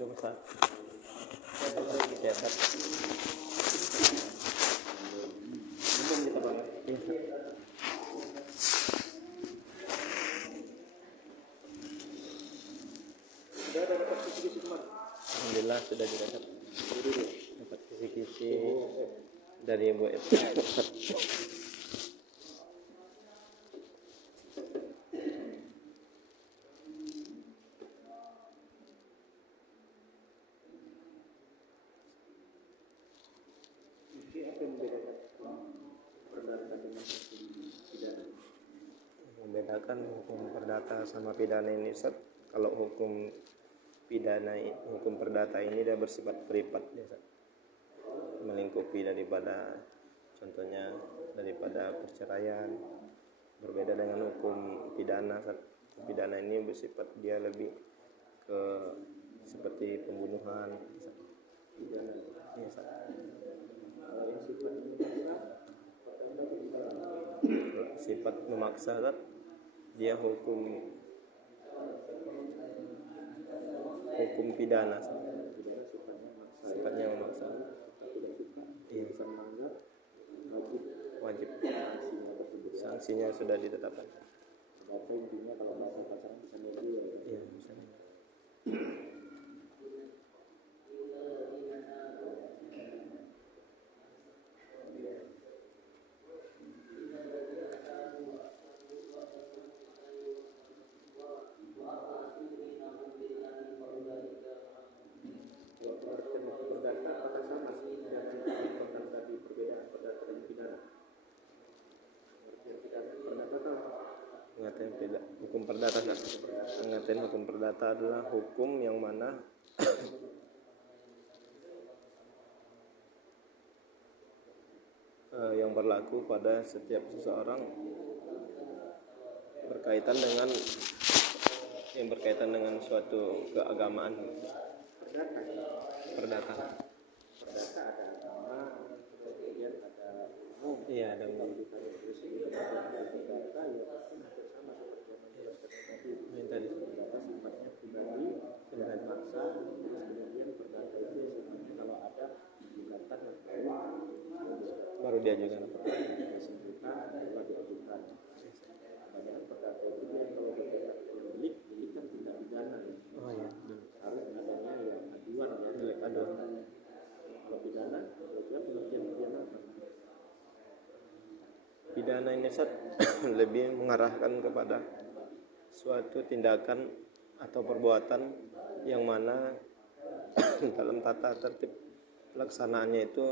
Assalamualaikum Ustaz. Ya, Ustaz. Belum kita banget. Iya, Ustaz. Sudah ada dapat kisi-kisi kemarin? Alhamdulillah sudah juga, Ustaz. Dapat kisi-kisi dari Ibu F. Ustaz. Ini apa yang membedakan perdata dengan pidana? Membedakan hukum perdata sama pidana ini, Ustaz. Kalau hukum hukum perdata ini dia bersifat privat, ya, Ustaz. Melingkupi daripada contohnya daripada perceraian. Berbeda dengan hukum pidana, Ustaz. Hukum pidana ini bersifat dia lebih ke seperti pembunuhan, Ustaz. Pidana. Iya, Ustaz. Kalau yang sifatnya memaksa, pertanda Sifat memaksa, Ustaz, dia hukum pidana, Ustaz. pidana sifatnya memaksa. Sifatnya memaksa. Kita tidak suka, Iya, kita melanggar, wajib. sanksinya tersebut. Sanksinya sudah ditetapkan. Perdata intinya kalau masa pacaran bisa nilai ya. Iya, misalnya. Kalau pengertian hukum perdata apakah sama sih dengan tentang tadi perbedaan perdata dan pidana? Pengertian pidana perdata tahu? Pengertian hukum perdata, Ustaz. Pengertian hukum perdata adalah hukum yang mana yang berlaku pada setiap seseorang berkaitan dengan suatu keagamaan. Perdata. Perdata ada agama, kemudian ada umum. Iya, ada umum. Kita diskusi perdata ya hampir sama seperti yang menjelaskan tadi. Yang tadi. Perdata sifatnya pribadi, tidak paksa. Terus kemudian perdata itu ya sifatnya kalau ada gugatan Baru diajukan. sengketa baru diajukan. Kebanyakan perdata itu dia kalau berkaitan dengan delik kan tindak pidana ya. Oh iya. Harus adanya ya aduan ya. Delik aduan. Kalau pidana, kira-kira pengertian pidana apa? Pidana ini, Ustaz, lebih mengarahkan kepada suatu tindakan atau perbuatan yang mana dalam tata tertib pelaksanaannya itu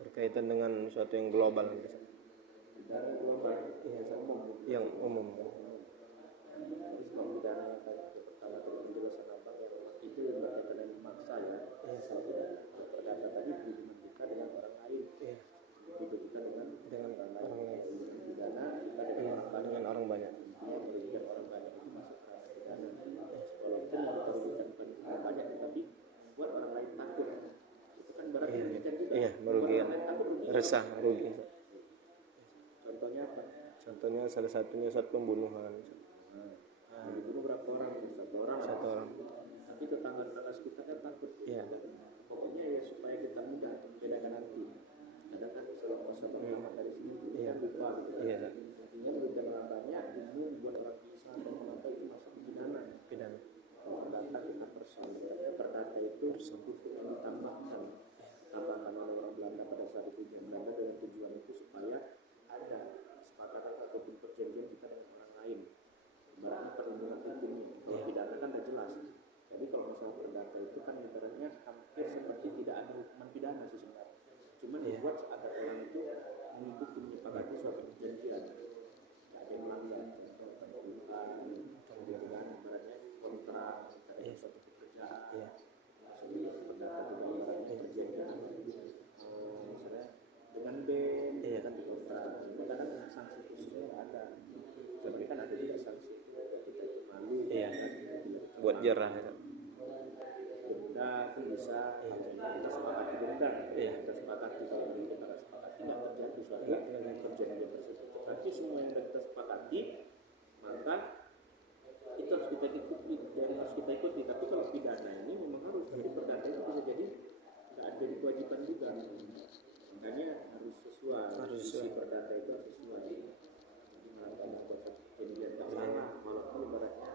berkaitan dengan suatu yang global, Ustaz. Pidana global, Iya, Ustaz. umum. Yang umum. Terus kalau pidana yang tadi pertama tadi penjelasan apa yang itu lebih berkaitan dengan maksa ya. Iya, Kalau pidana, kalau perdata tadi hubungan kita dengan orang lain, Iya, hidup kita dengan orang lain. Pidana kita dengan iya, orang banyak. dengan orang banyak. Intinya merugikan orang banyak itu masuk ke ranah pidana. Walaupun yang kita rugikan bukan orang banyak, tapi membuat orang lain takut. Itu kan berarti merugikan juga. Iya, Membuat merugikan. orang lain takut, rugi. Resah, rugi. Contohnya apa? Contohnya salah satunya saat pembunuhan. Yang dibunuh berapa orang? Satu orang. Satu orang. Tapi tetangga-tetangga sekitar kan takut. Iya. Pokoknya ya supaya kita mudah untuk membedakan nanti. Kadang kan selama Muhammad dari sini kita Iya. lupa gitu. Iya. Intinya merugikan orang banyak, ini buat orang bisa dan mengapa itu masuk pidana. Pidana. Kalau perdata kita persoalan. Perdata itu hukum yang ditambahkan. Tambahkan oleh orang Belanda pada saat itu yang Belanda dengan tujuan itu supaya ada kesepakatan ataupun perjanjian kita dengan orang lain. Ibaratnya perlindungan hukumnya. Kalau pidana kan udah jelas. Jadi kalau masalah perdata itu kan ibaratnya hampir seperti tidak ada hukuman pidana sih sebenarnya. Cuman dibuat agar orang itu mengikuti menyepakati suatu perjanjian. Tidak ada yang melanggar. Contoh perbuatan, gitu kan ibaratnya kontrak dari suatu pekerjaan. Maksudnya perdata juga ibaratnya perjanjian. Misalnya dengan band, kan di kontrak. Kadang sanksi khususnya ada. Tapi kan ada juga sanksi kita itu malu. Iya. Kan, Buat jerah. Ya. denda pun bisa kita sepakati denda. Kita sepakati kalau kita nggak sepakati nggak terjadi suatu perjanjian tersebut. Tapi semua yang sudah kita sepakati maka itu harus kita ikuti. yang harus kita ikuti. Tapi kalau pidana ini memang harus, tapi perdata itu bisa jadi nggak jadi kewajiban juga. Makanya harus sesuai. Harus Isi sesuai. perdata itu harus sesuai. Gimana kalau membuat satu perjanjian bersama, walaupun ibaratnya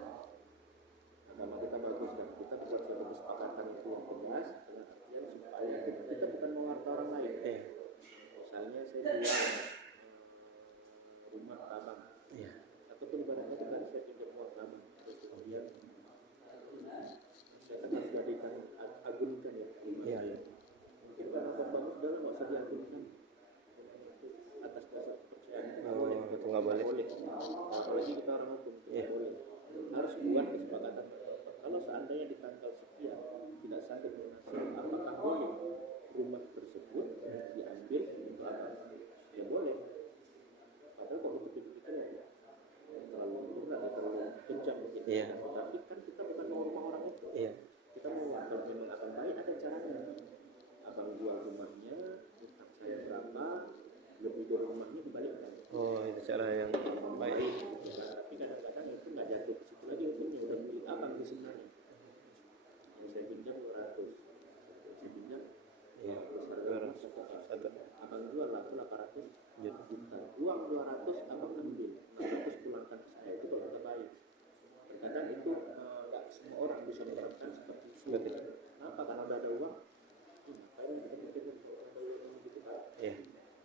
agama kita bagus kan, kita buat suatu kesepakatan itu yang tegas dengan artian supaya kita bukan mewarta orang lain. Iya. Misalnya saya jual rumah abang, Iya. ataupun ibaratnya kita saya pinjam uang abang, terus kemudian saya kata sudah diagunkan ya rumah Iya. saya. Mungkin karena abang bagus sudah nggak usah diagunkan atas dasar kepercayaan itu nggak boleh. Itu nggak boleh. Apalagi kita orang hukum tidak Iya. boleh. Harus buat kesepakatan. Kalau seandainya di tanggal sekian tidak sanggup lunasi, apakah boleh rumah tersebut diambil untuk apa? Ya boleh. Padahal kalau itu pikir-pikir ya terlalu berat, ya terlalu kencang mungkin. Iya. Tapi kan kita bukan mau rumah orang itu. Iya. Kita mau kalau memang akan baik ada caranya. Abang jual rumahnya, utang saya berapa, lebih dari rumahnya dibalikan. Oh, itu cara yang baik. Tapi kadang-kadang itu nggak jatuh ke situ lagi, untungnya udah milik abang itu sebenarnya. Yang saya pinjam 200, saya pinjam Iya. terus harga rumah 1 M. Abang jual laku 800 juta. Uang 200 abang ambil, 600 pulangkan ke saya. Itu kalau kita baik. Terkadang itu nggak semua orang bisa menerapkan seperti itu. Betul. Kenapa? Karena udah ada uang. Ngapain kita pikirkan kalau ada uang gitu kan? Iya.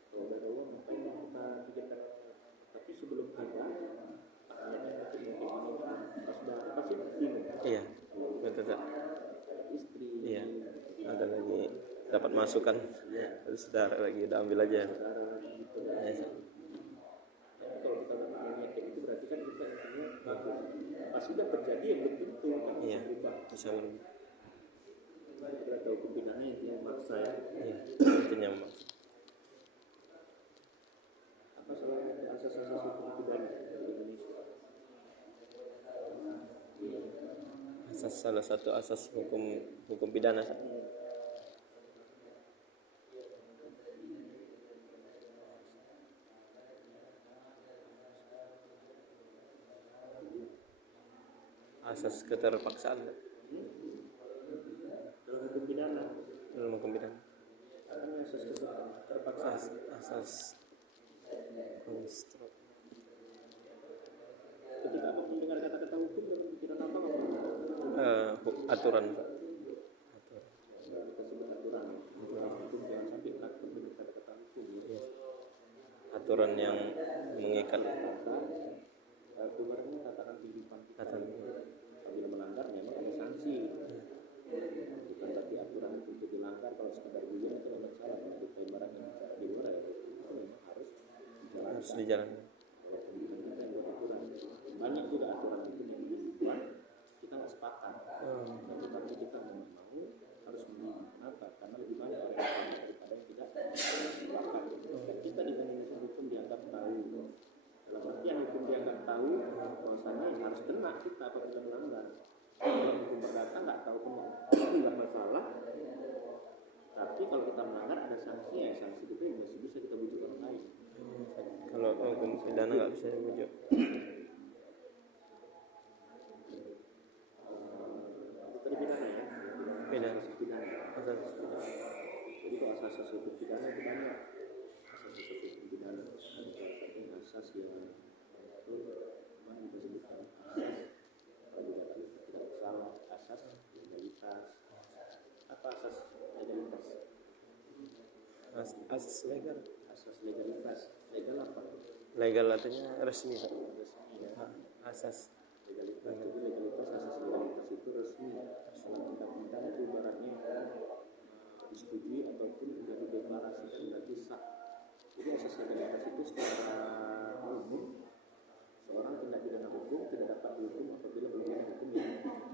Kalau udah ada uang ngapain kita pikirkan? Tapi sebelum ada pas udah ada pasti bingung. Iya. Betul. Istri, Iya. Ada lagi dapat masukan. Terus saudara lagi udah ambil aja. saudara lagi gitu. Iya. Tapi kalau kita udah punya niat kayak gitu berarti kan kita intinya bagus. Pas sudah terjadi ya belum tentu kan bisa Iya. berubah. Bisa berubah. Berarti hukum pidananya intinya memaksa ya. Iya. Intinya memaksa. Apa salah satu asas-asas hukum pidana di Indonesia? Salah satu asas hukum pidana. Asas keterpaksaan Dalam hukum pidana dalam hukum pidana. katanya asas keterpaksaan. Asas konstruk. Ketika abang mendengar kata-kata hukum dalam pikiran abang apa? Aturan. Kita sebut aturan ya. Hukum jangan sampai takut dengan kata-kata hukum ya. Aturan yang mengikat. Ibaratnya tatanan kehidupan kita. Tatanan. Apabila melanggar memang ada sanksi. Bukan berarti aturan itu dilanggar kalau sekedar guyon itu memang salah. Kalau kita ibaratnya bicara di luar ya itu memang harus dijalankan. Harus dijalankan. Walaupun bukan kita yang buat aturan. Banyak juga aturan itu yang dibuat kita nggak sepakat. Tapi kita memang mau harus menang. Kenapa? Karena lebih banyak orang yang sepakat daripada yang tidak sepakat. Dan kita di Indonesia hukum dianggap tahu. Dalam artian hukum dianggap tahu bahwasanya harus kena kita apabila melanggar. Kalau hukum perdata nggak tahu kena, nggak masalah. Tapi kalau kita melanggar ada sanksi ya sanksi itu masih bisa kita bujuk orang lain. Kalau hukum pidana nggak bisa dibujuk. Itu tadi pidana ya. Pidana. Asas pidana. Asas. Jadi kalau asas hukum pidana itu banyak. Asas hukum pidana ada asas yang itu mana kita sebutkan asas tidak bersalah, asas legalitas. Apa asas legalitas? Asas legal. Asas legalitas. Legal apa? Legal artinya resmi. Pak. Resmi ya. Asas. Legalitas. Jadi legalitas asas legalitas itu resmi. Dalam undang-undang itu ibaratnya disetujui ataupun sudah dideklarasikan berarti sah. Jadi asas legalitas itu secara umum seorang tindak pidana hukum tidak dapat dihukum apabila belum ada hukum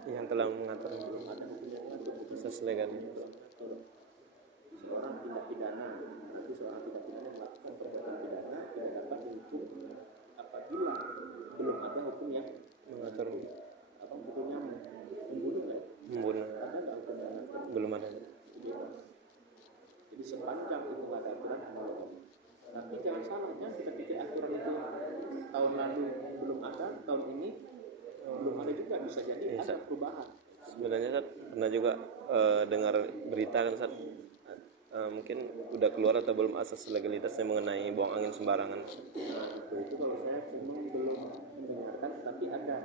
Yang telah mengatur. belum ada hukum yang mengatur. Asas legal. Seorang tindak pidana berarti seorang tindak pidana melakukan perbuatan pidana tidak dapat dihukum apabila belum ada hukum yang Mengatur. apa hukumnya membunuh nggak? Membunuh. Ada nggak hukum yang mengatur? Belum ada. Bebas. Jadi sepanjang itu nggak ada aturan bebas. Tapi jangan salah, jangan kita pikir aturan itu tahun lalu belum ada, tahun ini belum ada juga, bisa jadi Iya, ada Sat. perubahan. Sebenarnya Sat, pernah juga dengar berita kan Sat, mungkin udah keluar atau belum asas legalitasnya mengenai buang angin sembarangan. Nah, itu kalau saya memang belum mendengarkan, tapi ada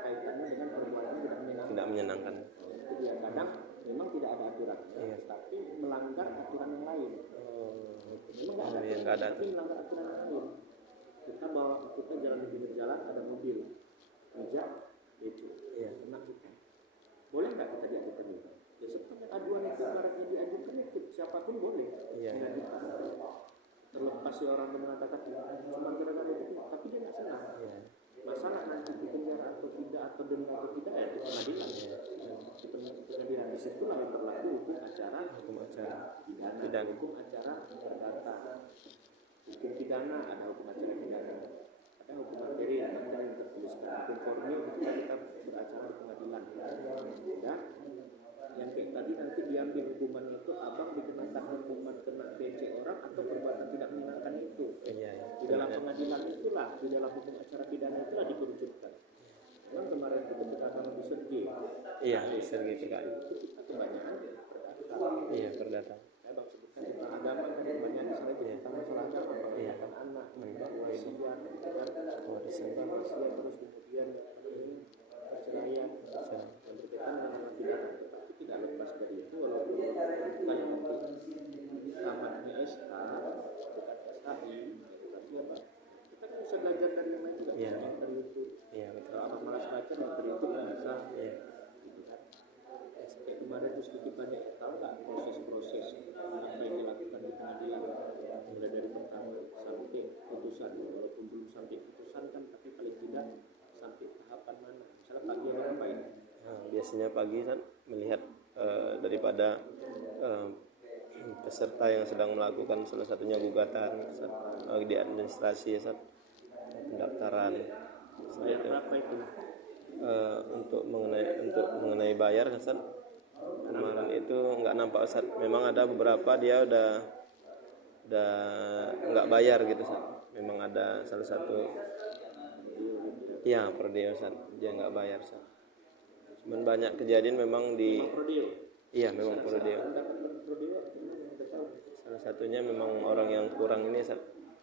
kaitannya dengan perbuatan tidak menyenangkan. Tidak menyenangkan. Itu dia, kadang memang tidak ada aturannya, Iya. tapi melanggar aturan yang lain. Memang nggak ada Iya, aturan, nggak ada tapi melanggar aturan yang lain. Kita jalan di pinggir jalan, ada mobil bijak itu Iya. kena kita, boleh nggak kita diajukan itu? Ya sepanjang aduan itu ibaratnya diajukan, itu siapapun boleh Iya. mengajukan. Terlepas si orang yang mengatakan cuma gara-gara itu, tapi dia nggak senang. Iya. Masalah nanti di penjara atau tidak, atau denda atau tidak, ya di pengadilan. Di pengadilan disitulah yang berlaku hukum acara Hukum acara. pidana, hukum acara perdata, hukum pidana, ada hukum acara pidana, ada hukum materi yang tertuliskan, hukum formil ketika kita beracara di pengadilan. Ya, yang kayak tadi nanti diambil hukumannya itu abang dikenakan hukuman kena PC orang atau perbuatan tidak menyenangkan itu. Iya. Di dalam pengadilan itulah, di dalam hukum acara pidana itulah dikerucutkan. Memang kemarin itu ketika abang di Sergi, Iya, Sergi PKI. itu kita kebanyakan perdata. Iya, perdata. Saya bang sebutkan tentang agama kan banyak misalnya itu tentang masalah agama, pendidikan anak, tentang wasiat, tentang wasiat, terus kemudian perceraian yang berkaitan dengan pidana. Tapi tidak lepas dari itu, walaupun bukan nanti tamatnya SK bukan SKI, tapi apa? Kita kan bisa belajar dari yang lain juga, Iya. misalnya dari YouTube. Iya, betul. Kalau abang malas baca dari YouTube kan bisa. Iya. Gitu kan. Kayak kemarin tuh sedikit banyak tahu nggak proses-proses apa yang dilakukan di pengadilan, mulai dari pertama sampai putusan, walaupun belum sampai putusan kan, tapi paling tidak sampai tahapan mana. Misalnya pagi apa ngapain? Nah, biasanya pagi Sat, melihat daripada peserta yang sedang melakukan salah satunya gugatan Sat, di administrasi Sat, pendaftaran setelah itu, Berapa itu? untuk mengenai bayar Sat, kemarin itu nggak nampak Sat. Memang ada beberapa dia udah nggak bayar gitu Sat. Memang ada salah satu ya per dia Sat, dia nggak bayar Sat. Cuman banyak kejadian memang di Prodio. iya memang per dia. Pendapat Prodio tahu. Salah satunya memang orang yang kurang ini Sat.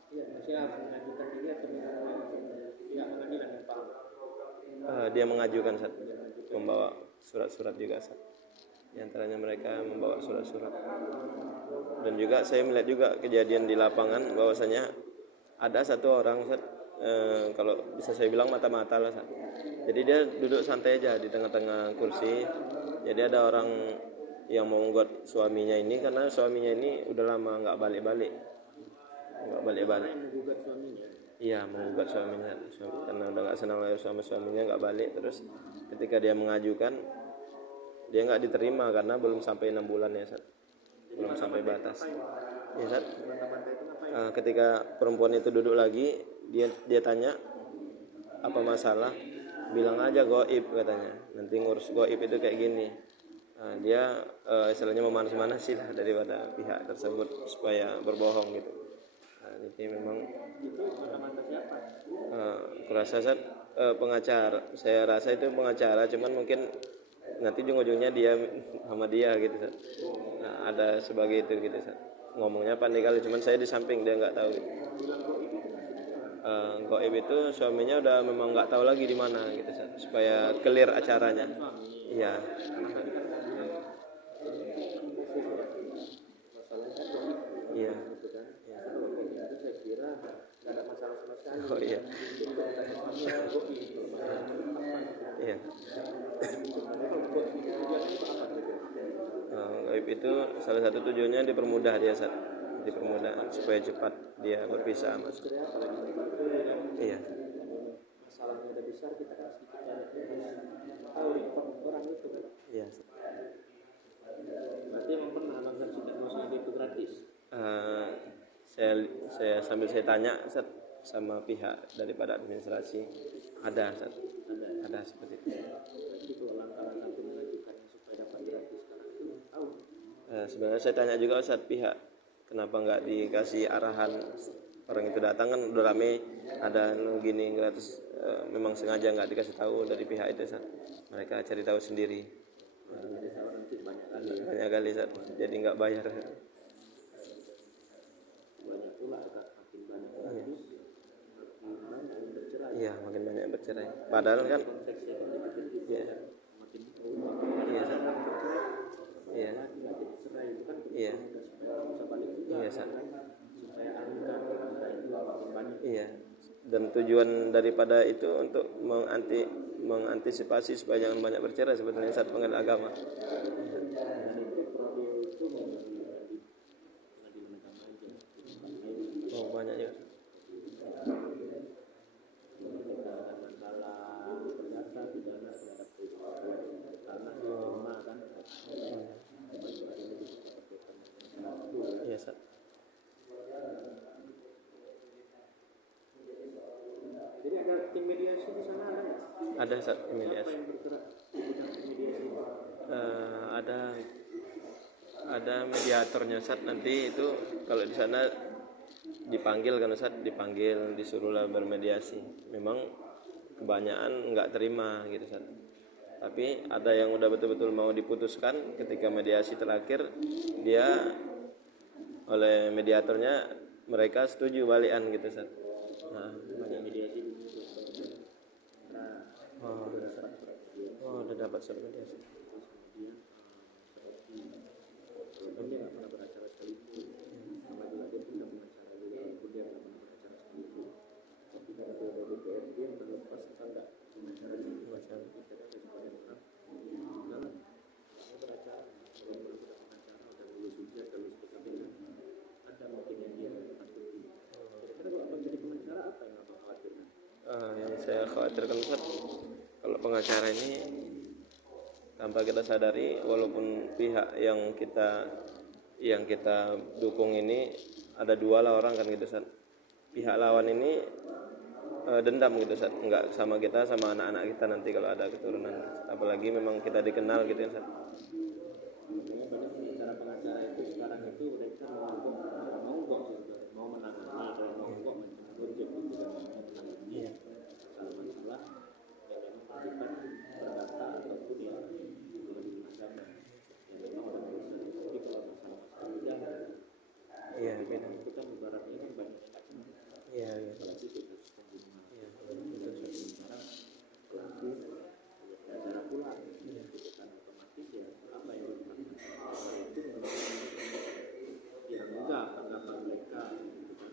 Iya, masih harus mengajukan diri atau mengajukan pihak pengadilan yang paham. Dia mengajukan Sat, membawa surat-surat juga Sat. Di antaranya mereka membawa surat-surat. Dan juga saya melihat juga kejadian di lapangan bahwasanya ada satu orang Sat, kalau bisa saya bilang mata-mata lah Sat. Jadi dia duduk santai aja di tengah-tengah kursi. Jadi ada orang yang mau nggot suaminya ini, karena suaminya ini udah lama nggak balik-balik. Yang menggugat suaminya. Iya, menggugat suaminya karena udah nggak senang lagi sama suaminya, nggak balik. Terus ketika dia mengajukan, dia nggak diterima karena belum sampai 6 bulan ya Sat. Belum sampai batas. Ya Sat. Ketika perempuan itu duduk lagi, dia tanya apa masalah, bilang aja goib katanya. Nanti ngurus goib itu kayak gini. Dia istilahnya memanas-manasi lah daripada pihak tersebut supaya berbohong gitu. Jadi memang Itu mata-mata siapa? kurasa Sat, pengacara. Saya rasa itu pengacara, cuman mungkin nanti ujung-ujungnya dia sama dia gitu Sat. Nah, ada sebagai itu gitu Sat. Ngomongnya pandai kali, cuman saya di samping dia nggak tahu gitu. Goib itu suaminya udah memang nggak tahu lagi di mana gitu Sat, supaya clear acaranya. Iya. Iya. Itu saya kira nggak ada masalah sama sekali. Oh iya. Iya. Goib itu salah satu tujuannya dipermudah dia Sat. Dipermudah supaya cepat dia berpisah mas. Iya. Masalahnya udah besar, kita kan sedikit banyak harus tahu report orang itu kan. Iya. Berarti emang pernah abang saksikan maksudnya itu gratis? Saya sambil saya tanya Sat, sama pihak daripada administrasi, ada Sat. Ada seperti itu. Berarti kalau langkah-langkah itu mengajukannya supaya dapat gratis sekarang itu tahu. Sebenarnya saya tanya juga Ustaz pihak kenapa nggak dikasih arahan orang itu datang kan udah rame, ada gini gratis, memang sengaja nggak dikasih tahu dari pihak itu Sat. Mereka cari tahu sendiri. Jadi tahu nanti banyak kali ya. Banyak kali Sat. Jadi nggak bayar. Banyak pula Kak, makin banyak gratis, makin banyak yang bercerai. Iya, makin banyak yang bercerai. Padahal kan Konteksnya kan dipikir-pikir Iya. ya, makin tahu Iya, ada Sat. orang bercerai, Iya. lagi nggak jadi cerai itu kan Iya. udah supaya bisa balik juga, Iya, Sat. kan? Supaya angka perkara itu makin banyak. Iya. Dan tujuan daripada itu untuk mengantisipasi supaya jangan banyak bercerai sebetulnya saat pengadilan agama. Dan itu prodi itu menjadi pengadilan agama aja, tempat lain Oh, banyak ya. ketika ada masalah perdata pidana terhadap tanah di rumah kan, Iya, Sat. jadi ada tim mediasi di sana ada nggak? Ada Sat Siapa mediasi. yang bergerak di bidang mediasi? Ada mediatornya Sat, nanti itu kalau di sana dipanggil kan Sat, disuruhlah bermediasi. Memang kebanyakan nggak terima gitu Sat. Tapi ada yang udah betul-betul mau diputuskan ketika mediasi terakhir, dia oleh mediatornya mereka setuju balikan gitu Sat. Nah, Ada mediasi di situ. Nah, oh, udah dapat surat mediasi. udah dapat surat mediasi. Terus kemudian seperti walaupun dia nggak pernah beracara sekalipun, sama juga dia punya pengacara juga, walaupun dia nggak pernah beracara sekalipun. Tapi karena dia dari DPRD entah lepas entah nggak pengacaranya. Macam Kita ada sebagian orang bilang saya beracara, walaupun aku udah pengacara, udah lulus ujian, udah lulus PKBN, ada mungkin yang dia takuti. Kira-kira kalau abang jadi pengacara apa yang abang khawatirkan? yang saya khawatirkan Ustaz, kalau pengacara ini tanpa kita sadari, walaupun pihak yang kita dukung ini ada dua lah orang kan gitu Ustaz. Pihak lawan ini dendam gitu Ustaz, enggak sama kita, sama anak-anak kita nanti kalau ada keturunan, apalagi memang kita dikenal gitu ya Ustaz. Makanya banyak pengacara-pengacara itu sekarang itu mereka monggok sih sebenarnya, mau menangani kalau monggok macam project gitu kan, mau menangani masalah-masalah yang memang bersifat perdata ataupun ya pengadilan agama yang memang ada urusan. Tapi kalau masalah-masalah pidana, Iya, beda. itu kan ibaratnya kan banyak yang nggak senang. Iya, iya. Apalagi itu kasus pembunuhan. Iya, Dan sekarang pelaku punya pengacara pula, gitu kan, otomatis ya apa yang dilakukan pengacara itu ya enggak tanggapan mereka gitu kan.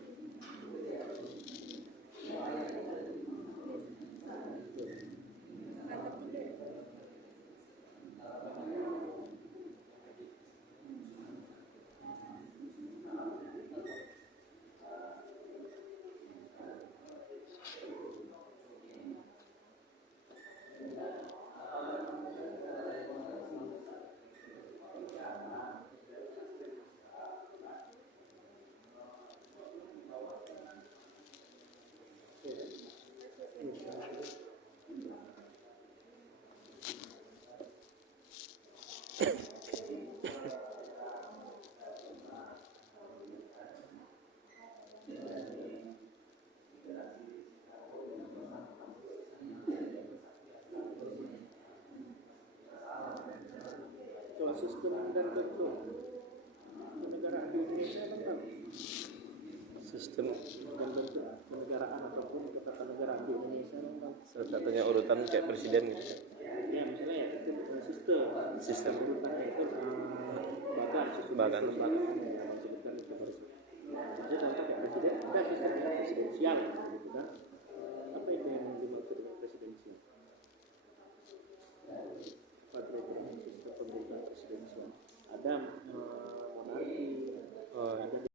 Kalau sistem dan bentuk kenegaraan di Indonesia kan bang, Sistem dan bentuk kenegaraan ataupun ketatanegaraan di Indonesia kan bang, salah satunya urutan kayak presiden gitu. ya misalnya ya itu sistem urutan itu bagan yang disebutkan itu harus. Maksudnya contoh kayak presiden ada sistemnya presidensial gitu kan. Apa itu yang dimaksud dengan presidensial? Pada sistem pemerintahan presidensial ada